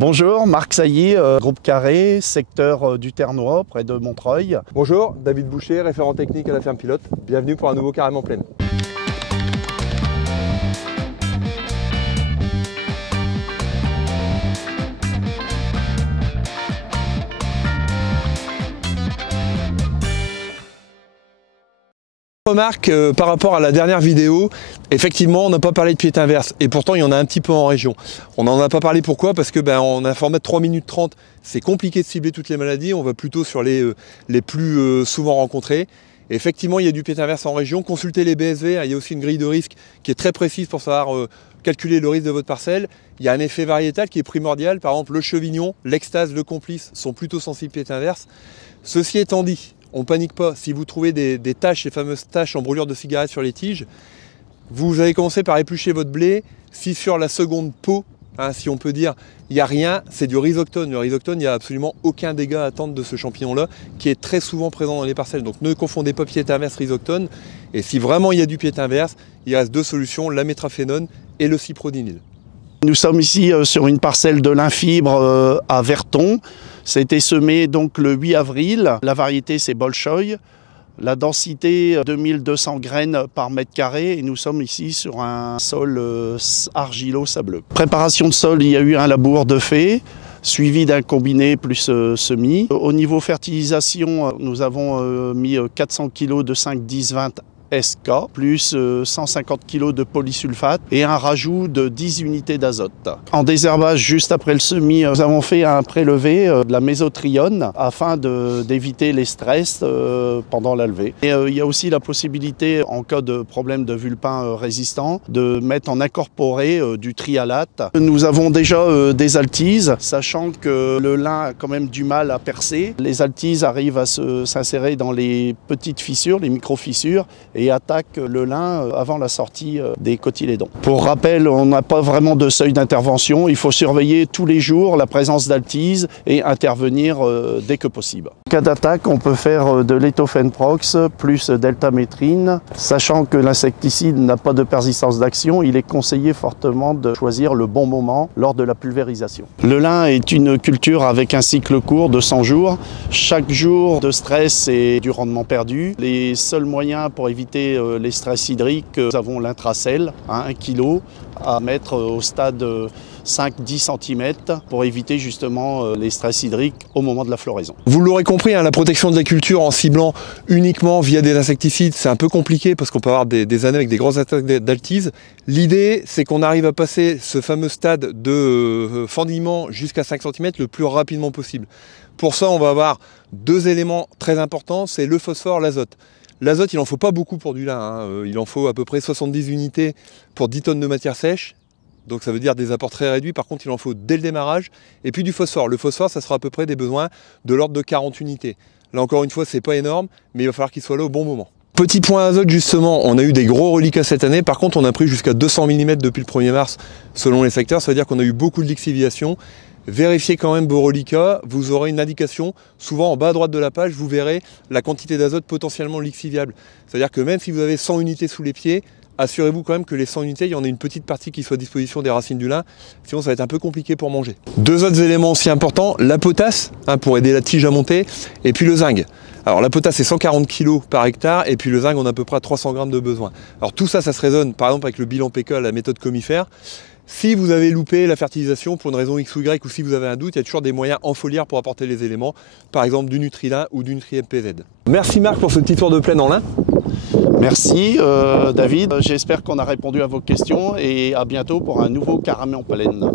Bonjour, Marc Sailly, groupe Carré, secteur du Ternois, près de Montreuil. Bonjour, David Boucher, référent technique à la ferme pilote. Bienvenue pour un nouveau Carrément Plaine. Remarque par rapport à la dernière vidéo, effectivement on n'a pas parlé de pied inverse et pourtant il y en a un petit peu en région. On n'en a pas parlé pourquoi? Parce que en un format de 3 minutes 30, c'est compliqué de cibler toutes les maladies, on va plutôt sur les plus souvent rencontrées. Et effectivement il y a du pied inverse en région, consultez les BSV, il y a aussi une grille de risque qui est très précise pour savoir calculer le risque de votre parcelle. Il y a un effet variétal qui est primordial, par exemple le chevignon, l'extase, le complice sont plutôt sensibles pied inverse. Ceci étant dit, on ne panique pas, si vous trouvez des taches, ces fameuses taches en brûlure de cigarette sur les tiges, vous allez commencer par éplucher votre blé. Si sur la seconde peau, si on peut dire, il n'y a rien, c'est du rhizoctone. Le rhizoctone, il n'y a absolument aucun dégât à attendre de ce champignon-là, qui est très souvent présent dans les parcelles. Donc ne confondez pas pied inverse, rhizoctone. Et si vraiment il y a du pied inverse, il reste deux solutions, la métraphénone et le cyprodinil. Nous sommes ici sur une parcelle de lin fibre à Verton. Ça a été semé donc le 8 avril. La variété c'est Bolchoï. La densité 2200 graines par mètre carré et nous sommes ici sur un sol argilo-sableux. Préparation de sol, il y a eu un labour de fait suivi d'un combiné plus semis. Au niveau fertilisation, nous avons mis 400 kg de 5-10-20 SK, plus 150 kg de polysulfate et un rajout de 10 unités d'azote. En désherbage, juste après le semis, nous avons fait un prélevé de la mésotrione afin d'éviter les stress pendant la levée. Et il y a aussi la possibilité, en cas de problème de vulpin résistant, de mettre en incorporé du trialate. Nous avons déjà des altises, sachant que le lin a quand même du mal à percer. Les altises arrivent à s'insérer dans les petites fissures, les micro-fissures, et attaque le lin avant la sortie des cotylédons. Pour rappel, on n'a pas vraiment de seuil d'intervention. Il faut surveiller tous les jours la présence d'altise et intervenir dès que possible. En cas d'attaque, on peut faire de l'éthofenprox plus deltamétrine. Sachant que l'insecticide n'a pas de persistance d'action, il est conseillé fortement de choisir le bon moment lors de la pulvérisation. Le lin est une culture avec un cycle court de 100 jours. Chaque jour de stress et du rendement perdu. Les seuls moyens pour éviter les stress hydriques, nous avons l'intracell, 1 kg, à mettre au stade 5-10 cm pour éviter justement les stress hydriques au moment de la floraison. Vous l'aurez compris, la protection de la culture en ciblant uniquement via des insecticides, c'est un peu compliqué parce qu'on peut avoir des années avec des grosses attaques d'altise. L'idée, c'est qu'on arrive à passer ce fameux stade de fendillement jusqu'à 5 cm le plus rapidement possible. Pour ça, on va avoir deux éléments très importants, c'est le phosphore, l'azote. L'azote, il n'en faut pas beaucoup pour du lin, il en faut à peu près 70 unités pour 10 tonnes de matière sèche, donc ça veut dire des apports très réduits, par contre il en faut dès le démarrage, et puis du phosphore. Le phosphore, ça sera à peu près des besoins de l'ordre de 40 unités. Là encore une fois, c'est pas énorme, mais il va falloir qu'il soit là au bon moment. Petit point azote justement, on a eu des gros reliquats cette année, par contre on a pris jusqu'à 200 mm depuis le 1er mars selon les secteurs, ça veut dire qu'on a eu beaucoup de lixiviation. Vérifiez quand même vos reliquats, vous aurez une indication, souvent en bas à droite de la page, vous verrez la quantité d'azote potentiellement lixiviable. C'est-à-dire que même si vous avez 100 unités sous les pieds, assurez-vous quand même que les 100 unités, il y en a une petite partie qui soit à disposition des racines du lin, sinon ça va être un peu compliqué pour manger. Deux autres éléments aussi importants, la potasse, pour aider la tige à monter, et puis le zinc. Alors la potasse c'est 140 kg par hectare, et puis le zinc on a à peu près 300 g de besoin. Alors tout ça, ça se raisonne par exemple avec le bilan PK, la méthode comifère. Si vous avez loupé la fertilisation pour une raison X ou Y, ou si vous avez un doute, il y a toujours des moyens en foliaire pour apporter les éléments, par exemple du Nutrilin ou du Nutri-MPZ. Merci Marc pour ce petit tour de plaine en lin. Merci David, j'espère qu'on a répondu à vos questions et à bientôt pour un nouveau Carrément Plaine.